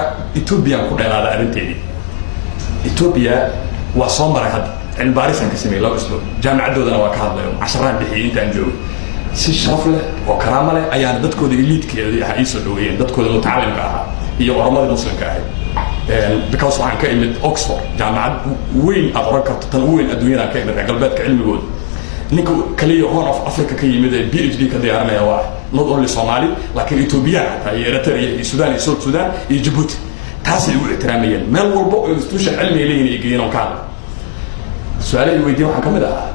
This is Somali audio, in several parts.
marka Ethiopia ku dheeraada arinteedii Ethiopia waa soo maray hadda cilmi baarisan ka sameeyay laba isbuuc jaamacadoodana waa ka hadlayo casharaan bixiyay intaan joogo si sharaf leh oo karaamo leh ayaan dadkooda elite-keeda ay soo dhaweeyeen dadkooda mutacallimka ahaa iyo oromada muslimka ahayd because waxaan ka imid Oxford jaamacad weyn aqoon karto tan weyn adduunyada ka imid galbeedka cilmigooda ninka kaliya Horn of Africa ka yimid PhD ka diyaarinaya waa not only Somali laakiin Ethiopia iyo Eritrea iyo Sudan iyo South Sudan iyo Djibouti taasi ugu ixtiraamayeen meel walba oo institution cilmi leeyahay geeyeen oo kale su'aalaha weydiin waxaan kamid ah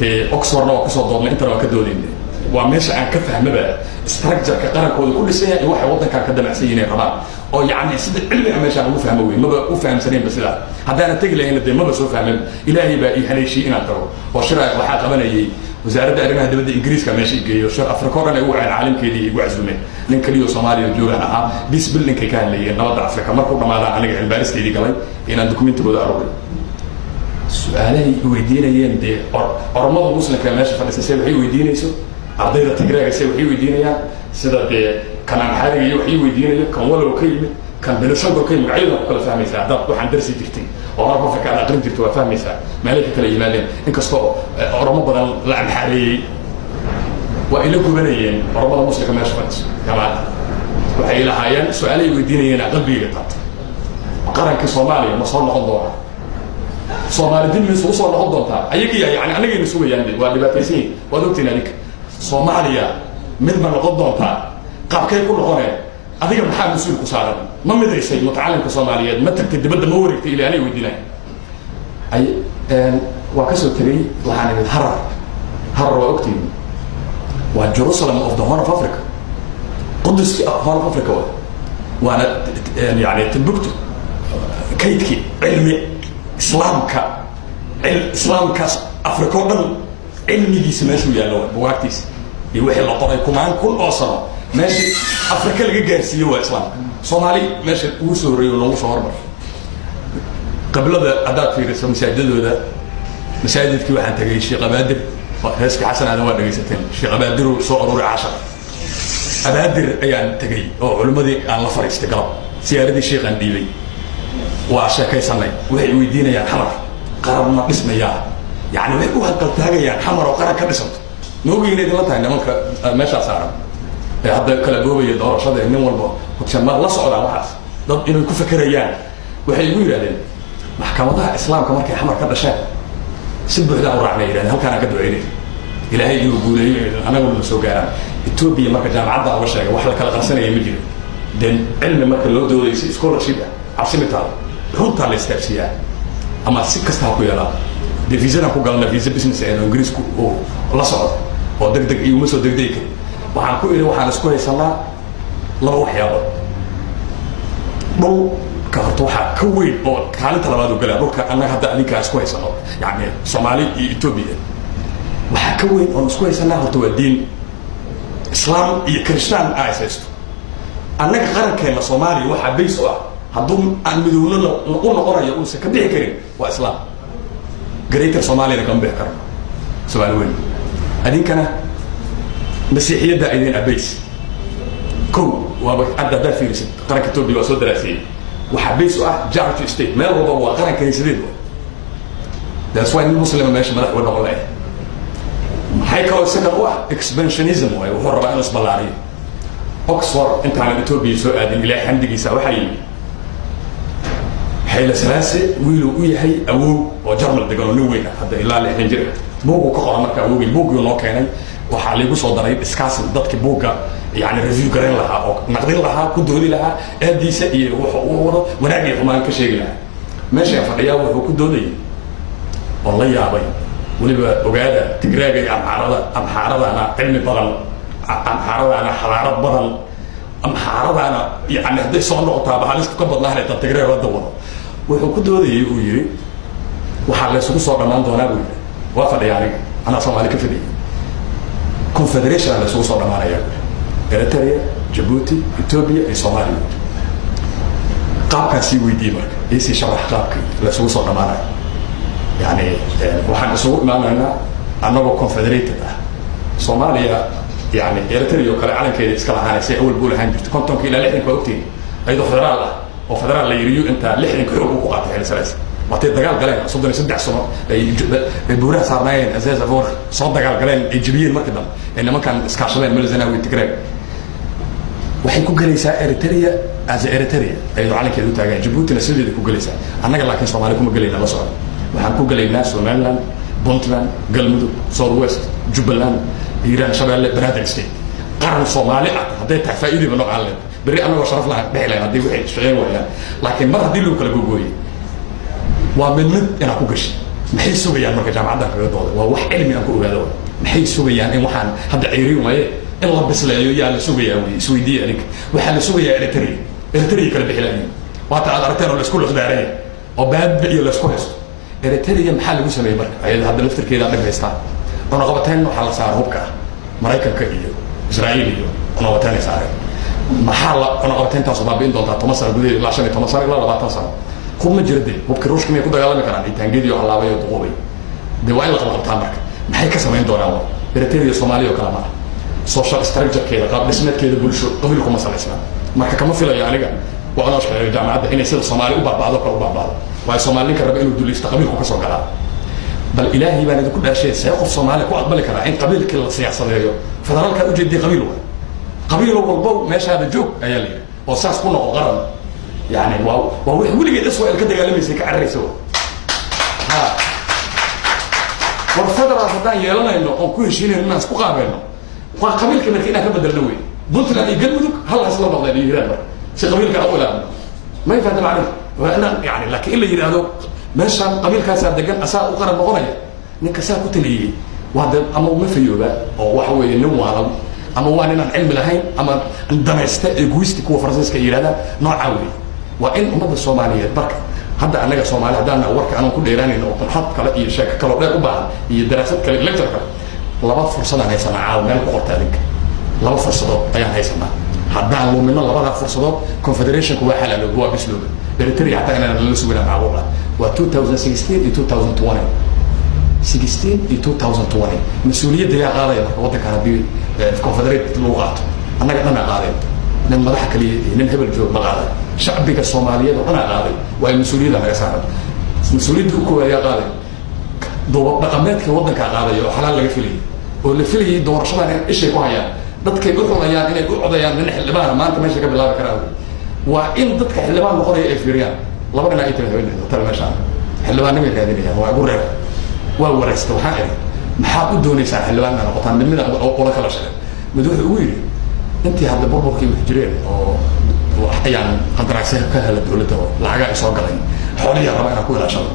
de Oxford oo kusoo doodnay inta waa ka doodinay waa meesha aan ka fahmaba structure-ka qarankooda ku dhisan yahay waxa wadanka ka damacsan yihiin rabaan oo yaani sida cilmiga meesha ugu fahmo weyn maba u fahamsaneen basila hadana tagi lahayn de maba soo fahmin ilaahay baa ii haleeshii inaan taro oo shiraac waxa qabanayay wasaaradda arrimaha dibadda Ingiriiska meesha geeyo shir Afrika oo dhan ay u wacaan caalamkeedii igu casuumeen nin kaliya Soomaaliya joogan ahaa bis building ka hadlayeen nabadda Afrika markuu dhamaadaan aniga cilmi-baaristeedii galay inaan dokumentigooda aruuray su'aalahay weydiinayeen de oromada muslimka meesha fadhiisay waxay weydiinayso ardayda Tigreega waxay weydiinayaan sida de kanaan xariga iyo waxay weydiinayaan kan walow ka yimid kan belashogo ka yimid ayada kala fahmaysaa dad waxaan darsi jirtay oo marka fakar aqrin jirtay waa fahmaysaa meelaha kala yimaadeen inkastoo oromo badan la amxareeyay waa ila gubanayeen oromada muslimka meesha fadhiisay jamaa waxay lahaayeen su'aalahay weydiinayeen qalbiga taat qaranka Soomaaliya ma soo noqon doona Soomaali din soo noqon doonta ayaga yani aniga sugayaan waa dhibaataysan waa ogtiin aniga Soomaaliya mid ma noqon doonta qaabkay ku noqoneen adiga maxaa mas'uul ku saaran ma midaysay mutacallimka Soomaaliyeed ma tagtay dibadda ma wareegtay ilaa anay weydiinay ay waa ka soo tagay waxaan imid Harar waa ogtiin waa Jerusalem of the Horn of Africa Qudus Horn of Africa waana yani Timbuktu kaydki cilmi إسلامك أفريقيا دم علمي جيس ماشوا يالله بوقتيس يوحي الله طريق كمان كل أصلا ماشي أفريقيا اللي جالسين هو إسلام صومالي ماشي وسوري ونوش هربر قبل هذا أداة في رسم مساجد وده مساجد كي واحد تجي الشيخ أبادر هسك حسن هذا واحد جيستين الشيخ أبادر وصوروا 10 أبادر يعني تجي أو علماء دي على فريق استقرار سيارة الشيخ عندي لي وعشاكي صنعي وهي ويدينا يا حمر قررنا اسمه يعني وهي وهالقلتها يا حمر وقرر كبسط نوجي نيد الله تعالى ملك ماشى صار هذا كلابوبي يدور شذا إنه والله كنت شمال الله صعد على واحد ضد إنه يكون فكريان وهي يقول لين محكمتها إسلام كمان كي حمر كذا شيء سبب له ورعني لأن هل كان قد وعيني إلى هي يقول لي أنا أقول مسوقان التوبية ما كان جامعة أول شيء واحد كلا قرصنا يمجي دين علم ما كان له دولي سكول رشيدة عاصمة هذا runta la istaafsiyaa ama si kasta ku yeelaa division ku galna visa business ee Ingiriisku oo la socdo oo degdeg iyo soo degdeg waxaan ku iri waxaan isku haysanaa laba waxyaabo dhul ka horto waxa ka weyn oo kaalinta labaad u galaa dhulka annaga hadda adinka isku haysano yani Soomaali iyo Ethiopia waxa ka weyn oo isku haysanaa horto waa diin Islaam iyo Kristaan ayaysto annaga qarankeena Soomaaliya waxa bayso ah hadduu aan midowno noqonayo oo ka bixi karin waa islaam greater Soomaaliya kan bixi karo Soomaaliya weyn adinkana masiixiyada idin abays ko waa adda fiiris qaranka Itoobiya waa soo daraasay waxa bays ah Georgia state meel walba waa qaranka Israa'iil that's why Muslim meesha madax wada qolay maxay ka wasaqan wax expansionism way wuxuu rabaa in isbalaariyo Oxford intaan Itoobiya soo aadin ilaa xamdigiisa waxa yimid حيل سلاسة ويلو وياهي أو وجرم الدجال نوين هذا إلا اللي هنجر بوجو كقرا مركا ويجي بوجو نوكاني وحالي صدري إسكاس ضدك بوجا يعني ريفيو قرين لها أو نقدر لها كدولي لها أدي سئي ونعني كمان كشيء لها ماشي فقيا وهو كدولي والله يا أبي ولي بقعدة تجراجي أم حارضة أنا علم بدل أم حارضة أنا حرارة بدل أم حارضة أنا يعني هذي صار نقطة بحالس تقبض لها لتجراجي ودور wuxuu ku doodayay uu yiri waxa la isugu soo dhamaan doonaa buu waa fadhiyay ana Soomaali ka fadhiyay confederation la isugu soo dhamaanaya Eritrea Djibouti Ethiopia iyo Soomaaliya qaabkaasi weydiiyay marka isii sharax qaabkii la isugu soo dhamaanaya yani waxaan isugu imaanaynaa anagoo confederated ah Soomaaliya yani Eritrea iyo kale calankeeda iska lahaanaysa awal buu lahaan jirtay kontonka ilaa 60 ka waqti ayadoo federaal ah oo federaal la yiriyo inta 60 xoog ku qaatay xil salaas waqti dagaal galeen 33 sano ay buuraha saarnaayeen asaas afoor soo dagaal galeen ay jibiyeen markii dambe ay nimankan iskaashadeen Malazanawi Tigray waxay ku galaysaa Eritrea Eritrea ayadoo calankeedu taagan Djibouti sideeda ku galaysaa annaga laakiin Soomaali kuma galayna la socdo waxaan ku galaynaa Somaliland Puntland Galmudug South West Jubaland Iran Shabeelle Banaadir State qaran Soomaali ah haday tahay faa'iido nooc aan leeyahay bari anagoo sharaf lahayn dhexleen hadii waxay shaqeyn waayaan laakiin mar hadii loo kala googooyay waa mid ina ku gashay maxay sugayaan marka jaamacadda kaga dooday waa wax cilmi aan ku ogaado maxay sugayaan in waxaan hadda ciiriyo waaye in la bisleeyo yaa la sugayaa way isweydiiyay adig waxa la sugayaa Eritrea kala bixilay waa ta aragteen oo la isku lafdaaray oo baad iyo la isku haysto Eritrea maxaa lagu sameeyay marka ayada hadda laftirkeeda dhameystaa oo qabateen waxa la saar hubka Mareykanka iyo Israa'iil iyo qabateen saaray maxaa la qabateen taas oo baabiin doonta 10 sano gudaheed ilaa 15 sano ilaa 20 sano kuma jirade hubka ruushka ma ku dagaalami karaan intaangeedii oo halaabay oo duqoobay waa in la qabtaan marka maxay ka sameyn doonaan Eritrea Soomaaliya kala ma social structure keeda qaab dhismeedkeeda bulsho qabiilku ma saleysna marka kama filayo aniga waa ana shaqeeyo jaamacadda inay sida Soomaali u baabado ka u baabado waa Soomaali ka raba inuu dulisto qabiilku ka soo galaa bal ilaahi baan idinku dhaashay qof Soomaali ku aqbali kara in qabiilka la siyaasadeeyo federaalka u jeediyay qabiil walba meeshaada joog ayaa leeyahay oo saas ku noqon qaran يعني وولي الاسوء اللي كده قال لي سيك عريسو ها والفدرة فدان يلنا انه كل شيء الناس قابلنا وقبيل كما كنا كبدل نوي قلت له يقلدك هلا اصلا بغض لي هنا سي قبيلك اولا ما يفهم معنا وانا يعني لكن الا يرادو ماشي قبيل كاسا دغن اسا وقرن بقونيا نك سا كتلي وهذا اما ما فيوبا او waxa weeye nin waalan ama waan inaan cilmi lahayn ama dhamaysta egoistic kuwa Faransiiska yiraahdaa nooca weey waa in ummadda Soomaaliyeed barka hadda anaga Soomaali hadaan warka aan ku dheeraanayno oo xad kale iyo sheeko kale dheer u baahan iyo daraasad kale lecture laba fursad aan haysanaa caaw meel ku qorta adig laba fursadood ayaan haysanaa haddaan lumino labada fursadood confederationku waa xalal waa bisloob Eritrea hataa inaan la sugnaa macquula waa 2016 iyo 2020 16 iyo 2020 mas'uuliyadda yaa qaaday marka waddanka hadii confederate loo qaato annaga dhan qaadeen nin madax kaliya nin hebel joog ma qaaday shacbiga Soomaaliyeed oo dhan qaaday waa mas'uuliyadda laga saaray mas'uuliyadda ku kooyaa qaaday doob dhaqameedka waddanka qaaday oo xalaal laga filay oo la filay doorashada in ishay ku hayaan dadkay u xunayaan inay u codayaan nin xildhibaan maanta meesha ka bilaabi karaan waa in dadka xildhibaan noqonaya ay fiiriyaan laba dhinac ay tahay tal meesha xildhibaanimay raadinayaan waa gureer waa waraysta waxa ay maxaa u doonaysaa xildhibaanna noqotaan midna oo qola kala shaqeeyo mid wuxuu ugu yiri intii hadda burburkii wax jireen oo waxayaan qandaraasyada ka hela dawladda lacaga ay soo galeen xoolihi raba inaan ku ilaashado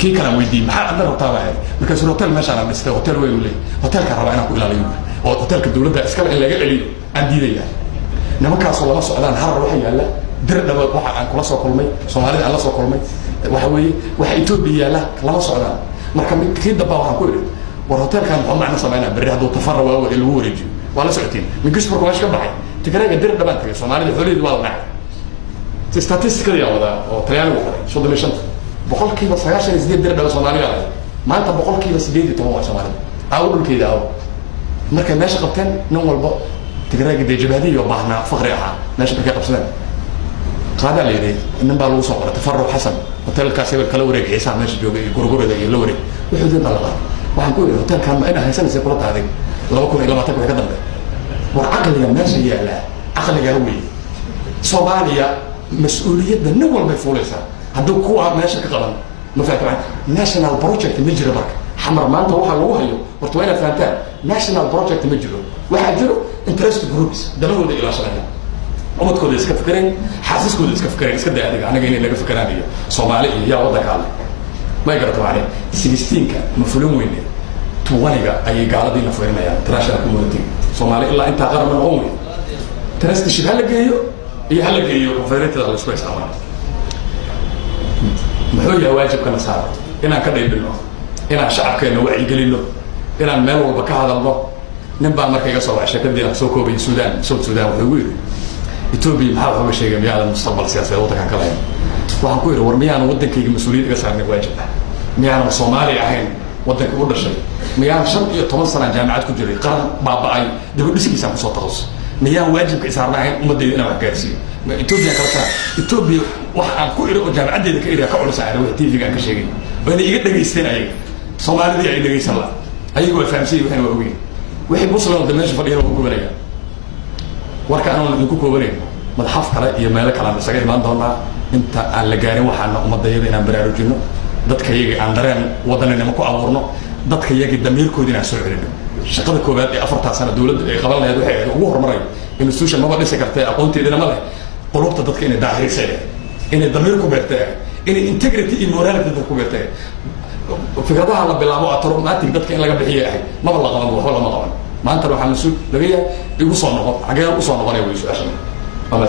kii kala weydii maxaa aad rabtaa baa markaas hotel meesha aan dhistay hotel weyn u leeyahay hotelka raba inaan ku ilaaliyo oo hotelka dawladda iska in laga celiyo aan diidaya nimankaas lama socdaan harar waxa yaala dirdhaba waxa aan kula soo kulmay Soomaalida aan la soo kulmay waxa weeye waxa Itoobiya yaala lama socdaan marka mid kii daba waxaan ku iri war hotelkan wuxuu macna sameynaa bari haduu tafarra waa lagu wareejiyo wala socotiin min gishbarku wax ka baxay tigrayga dirdhaban tagay Soomaalida xoolihiidu waa dhacay statistically wada oo tayaan u qoray soo dhameyshan boqolkiiba 98 dirdhaba Soomaaliya maanta boqolkiiba 8 waa Soomaalida awdulkeeda marka meesha qabteen nin walba tigrayga deejabadi iyo baahna faqri ah meesha ka qabsadeen qaada leeyahay in baa lagu soo qoray tafarru Xasan hotelkaas ay kala wareegaysaa meesha joogay gurgurada iyo la wareeg wuxuu dib la qaaday waxaan ku yiri hotelkan ma ina haysanaysa kula taaday 2020 ka dambe war aqliga meesha yaala aqliga weey Soomaaliya mas'uuliyadda nin walba fuulaysa hadduu kuwa meesha ka qaban ma fahmaan national project ma jiro marka xamar maanta waxa lagu hayo horta waa faantaan national project ma jiro waxa jiro interest groups dalawada ila shaqada umadkooda iska fikireen xaasiskooda iska fikireen iska daadiga anaga inay laga fikiraanayo Soomaali iyo waddanka kale ma garata macne 16ka ma fulin weyne 20ga ay gaaladii la fiirinayaan international community Soomaali ilaa inta qaran ma noqon trust shib hal geeyo iyo hal geeyo confederate la isku isticmaalo muxuu yahay waajibkana saaran inaan ka dhaybino inaan shacabkeena wacyi gelino inaan meel walba ka hadalno nin baa markay ka soo baxay shaqadii soo koobay Suudaan wuxuu yiri Ethiopia maxaa uga sheegay miyaan mustaqbal siyaasadeed waddanka kale waxaan ku yiri war miyaan waddankayga mas'uuliyad iga saarnay waajib miyaan Soomaali ahayn waddanka u dhashay miyaan 15 sano jaamacad ku jiray qaran baaba'ay dib u dhiskiisa ku soo taqas miyaan waajibka isaarnahayn ummadayda inaan wax gaarsiiyo Ethiopia kala taa Ethiopia wax aan ku iro jaamacadeeda ka iriya ka culus aan wax TV gaan ka sheegay oo inay iga dhageysteen ayaga Soomaalida ay dhageysan la ayagu way fahamsay waxaan waa ogeyn wixii muslim dameesha fadhiyo oo gobolaya warka aan ku koobanay madxaf kale iyo meel kale aan isaga imaan doonaa inta aan la gaarin waxaan ummadayda inaan baraarujino dadka iyaga aan dareen wadanina ku abuurno dadka iyaga damiirkoodina soo celino shaqada koobaad ee 4 sano dawladda ay qaban lahayd waxay ugu horumaray institution ma dhisi kartay aqoonteedina ma leh qulubta dadka inay daahiraysan inay damiir ku beertaan inay integrity iyo morality dadka ku beertaan fikradaha la bilaabo automatic dadka in laga bixiyo ahay ma la qaban waxba lama qaban maanta waxaan mas'uul laga yahay igu soo noqon xagee u soo noqonay way su'aashan ama